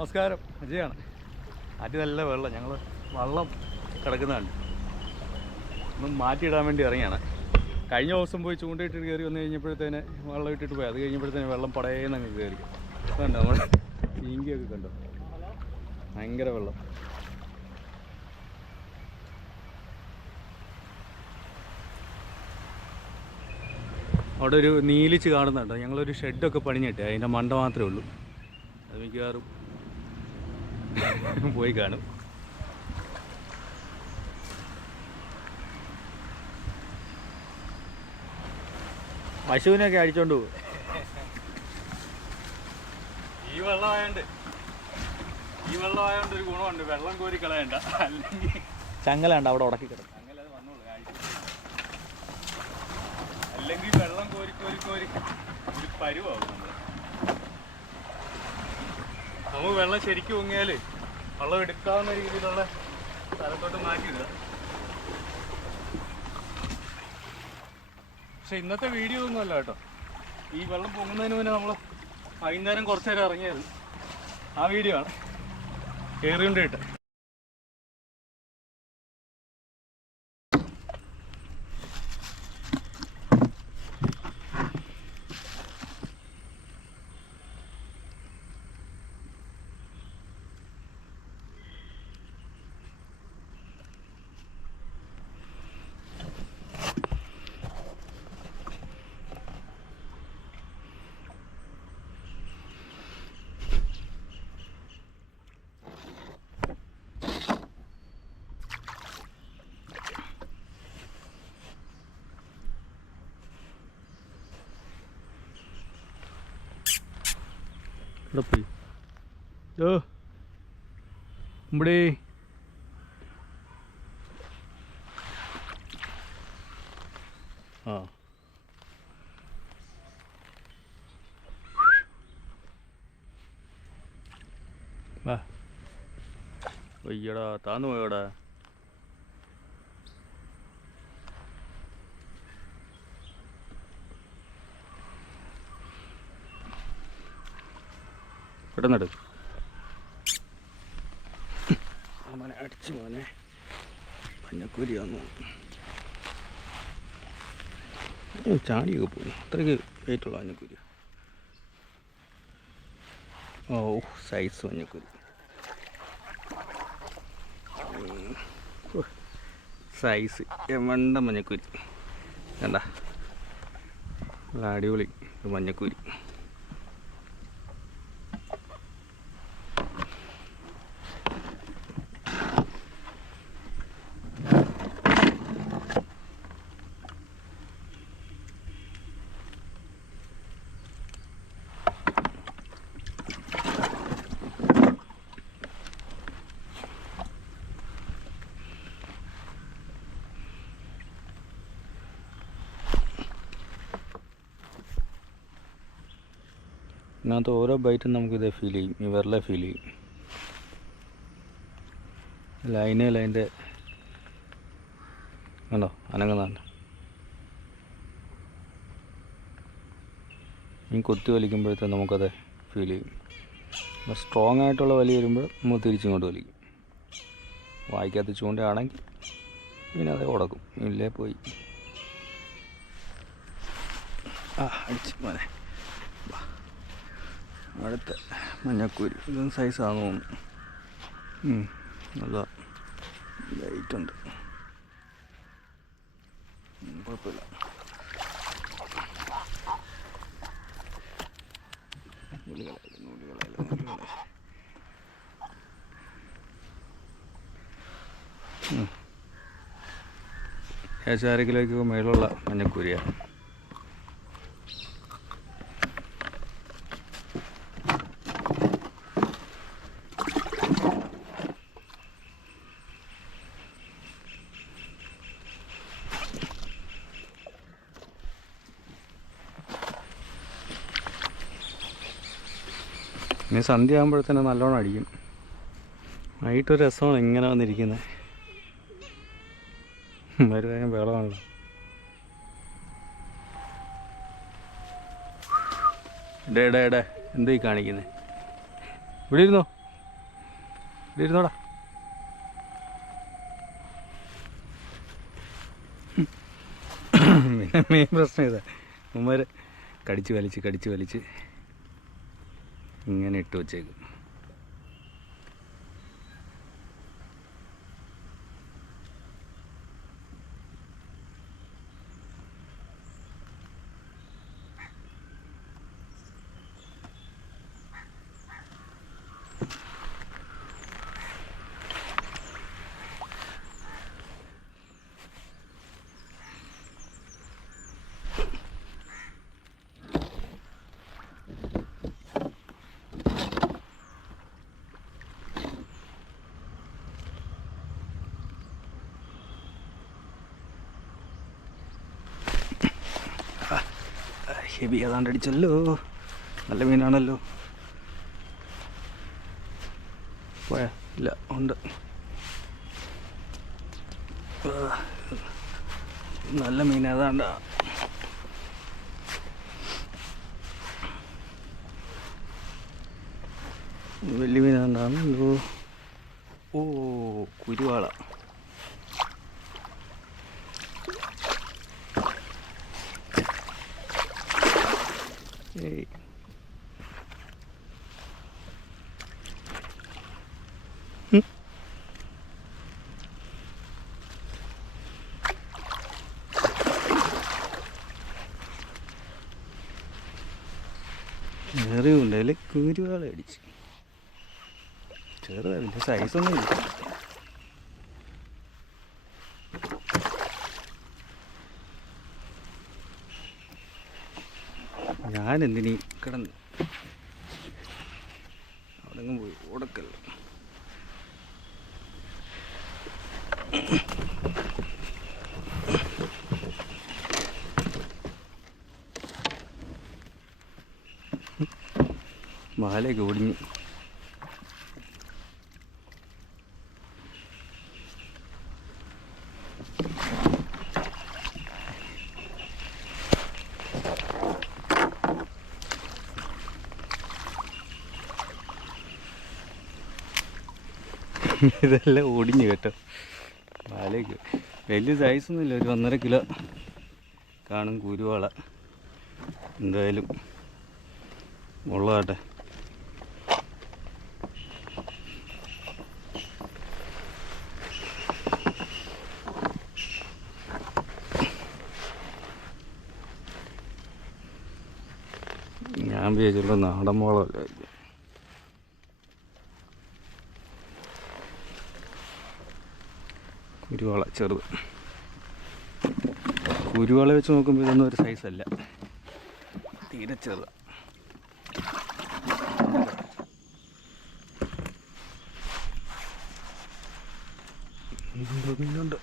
നമസ്കാരം. അജയാണ് അടി നല്ല വെള്ളം. ഞങ്ങൾ വള്ളം കിടക്കുന്നതാണ്. ഒന്ന് മാറ്റിയിടാൻ വേണ്ടി ഇറങ്ങിയാണ്. കഴിഞ്ഞ ദിവസം പോയി ചൂണ്ടയിട്ട് കയറി വന്നു കഴിഞ്ഞപ്പോഴത്തേന് വെള്ളം ഇട്ടിട്ട് പോയി. അത് കഴിഞ്ഞപ്പോഴത്തേന് വെള്ളം പടയേന്ന് അങ്ങ് കയറി. കണ്ടോ നമ്മൾ ചീങ്കിയൊക്കെ കണ്ടോ? ഭയങ്കര വെള്ളം. അവിടെ ഒരു നീലിച്ച് കാണുന്നുണ്ട്. ഞങ്ങളൊരു ഷെഡൊക്കെ പണിഞ്ഞിട്ട്. അതിന്റെ മണ്ട മാത്രമേ ഉള്ളൂ. അത് മിക്കവാറും പോയി കാണും. പശുവിനൊക്കെ അടിച്ചോണ്ട് പോകും ഈ വെള്ളമായോണ്ട് ഈ വെള്ളമായോണ്ട് ഒരു ഗുണമുണ്ട്. വെള്ളം കോരി കളയണ്ട. അല്ലെങ്കിൽ ചങ്ങലുണ്ട് അവിടെ ഉടക്കി കിടക്കും. അല്ലെങ്കിൽ വെള്ളം കോരി കോരി കോരി ഒരു പരുവാകും നമ്മൾ നമുക്ക് വെള്ളം ശരിക്കും പൊങ്ങിയാൽ വെള്ളം എടുക്കാവുന്ന രീതിയിലുള്ള സ്ഥലത്തോട്ട് മാറ്റിയിടുക. പക്ഷെ ഇന്നത്തെ വീഡിയോ ഒന്നും അല്ല കേട്ടോ. ഈ വെള്ളം പൊങ്ങുന്നതിന് മുന്നേ നമ്മൾ വൈകുന്നേരം കുറച്ച് നേരം ഇറങ്ങിയായിരുന്നു. ആ വീഡിയോ ആണ്. കയറിയുണ്ട് കേട്ടോ ഇവിടെ പോയി ഓ ഇവിടെ ആ വാ അയ്യടാ താന്നു പെട്ടെന്നെടുക്കും മോനെ അടിച്ചു മോനെ. മഞ്ഞക്കൂരി വന്നു ചാടിയൊക്കെ പോയി. അത്രയ്ക്ക് വെയിറ്റുള്ള മഞ്ഞക്കൂരി. ഓ സൈസ്. ഓ, സൈസ് എവണ്ട മഞ്ഞക്കുരി. കണ്ട? നല്ല അടിപൊളി മഞ്ഞക്കൂരി. ഇതിനകത്ത് ഓരോ ബൈറ്റും നമുക്കിത് ഫീൽ ചെയ്യും. ഈ വിരലെ ഫീൽ ചെയ്യും. ലൈന് ലൈന്റെ കണ്ടോ? അനങ്ങുന്നുണ്ട്. ഈ കൊത്തി വലിക്കുമ്പോഴത്തെ നമുക്കത് ഫീൽ ചെയ്യും. അപ്പോൾ സ്ട്രോങ് ആയിട്ടുള്ള വലി വരുമ്പോൾ നമ്മൾ തിരിച്ചിങ്ങോട്ട് വലിക്കും. വായിക്കാത്ത ചൂണ്ടയാണെങ്കിൽ പിന്നെ അത് ഉടക്കും. ഇല്ലേ? പോയി. ആ അടിച്ച് മോനെ. അടുത്ത മഞ്ഞക്കൂരി. ഇതും സൈസ് ആകും നല്ല ലൈറ്റ് ഉണ്ട്. കുഴപ്പമില്ല. ഏകദേശം അര കിലോയ്ക്ക് മേലുള്ള മഞ്ഞക്കൂരിയാണ് ഇനി സന്ധ്യ ആകുമ്പോഴത്തേനും നല്ലോണം അടിക്കും. വൈകിട്ടൊരു രസമാണ് ഇങ്ങനെ വന്നിരിക്കുന്നത് വരുവേഗം വെള്ളമാണല്ലോ ഡേ ഡേ ഡേ എന്തായി കാണിക്കുന്നത് ഇവിടെ ഇരുന്നോ? ഇവിടെ ഇരുന്നോടാ. പിന്നെ മെയിൻ പ്രശ്നം ഇതാ. ഉമ്മര് കടിച്ച് വലിച്ച് കടിച്ച് വലിച്ച്. ഇങ്ങനെ ഇട്ട് വച്ചേക്കും. ഹെവി ഏതാണ്ട് അടിച്ചല്ലോ നല്ല മീനാണല്ലോ. പോയ? ഇല്ല ഉണ്ട്. നല്ല മീൻ ഏതാണ്ട? വലിയ മീനാണ്ടാണല്ലോ ഓ കുരുവാള. ഏയ് ചെറിയ അതിൽ കുരുവാള അടിച്ച്. ചെറുതാ വലിയ സൈസൊന്നും ഇല്ല. ഞാൻ എന്തിനീ കിടന്ന്? അവിടെ പോയി. ഓടക്കല്ല മാലയൊക്കെ ഒടിഞ്ഞു. ഇതെല്ലാം ഒടിഞ്ഞു കേട്ടോ. മാലയ്ക്ക് വലിയ സൈസൊന്നുമില്ല ഒരു ഒന്നര കിലോ കാണും കുരുവാള. എന്തായാലും ഉള്ളതാട്ടെ. ഞാൻ വിചാരിച്ചുള്ള നാടൻ മോളമല്ല കുരുവാള ചെറുത്. കുരുവാള വെച്ച് നോക്കുമ്പോൾ ഇതൊന്നും ഒരു സൈസല്ല തീരെ ചെറുത്. ഇതുണ്ട്, ഇതുണ്ട്.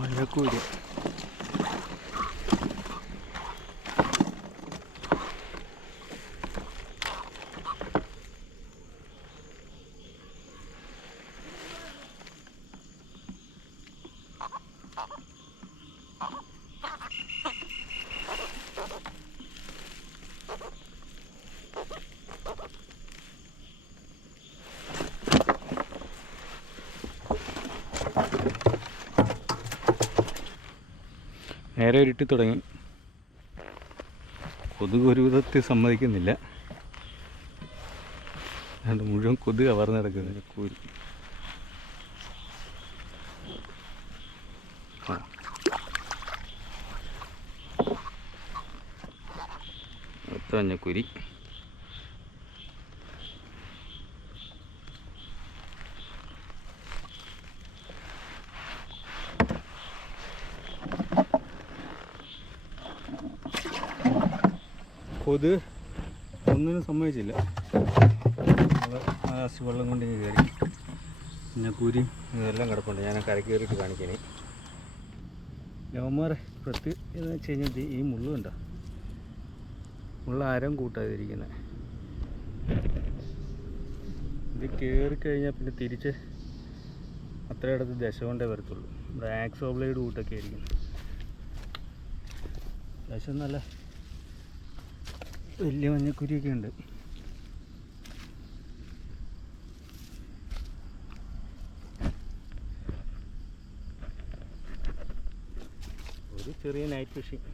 മഴക്കൂര്. നേരെ ഉരുട്ടി തുടങ്ങി. കൊതുക് ഒരു വിധത്തിൽ സമ്മതിക്കുന്നില്ല. അത് മുഴുവൻ കൊതുക് കവർന്ന് കൂലി കൂരി. മഞ്ഞക്കുരി. കൊതുക് ഒന്നിനും സമ്മതിച്ചില്ല. ലാസ്റ്റ് വെള്ളം കൊണ്ട് കയറി. പിന്നെ പൂരി ഇതെല്ലാം കിടപ്പുണ്ട്. ഞാൻ കര കയറിയിട്ട് കാണിക്കണേ. യവന്മാരെ പ്രത്യേകത എന്ന് വെച്ച് കഴിഞ്ഞാൽ ഈ മുള്ളുണ്ടോ മുള്ള ആരും കൂട്ടാതിരിക്കുന്നത് ഇത് കയറി കഴിഞ്ഞാൽ പിന്നെ തിരിച്ച് അത്രയിടത്ത് ദശ കൊണ്ടേ വരത്തുള്ളൂ. ഇവിടെ ആക്സോ ബ്ലേഡ് കൂട്ടൊക്കെ ആയിരിക്കും. ദശ നല്ല വലിയ മഞ്ഞക്കുരിയൊക്കെ ഉണ്ട്. ഒരു ചെറിയ നൈറ്റ് ഫിഷിംഗ്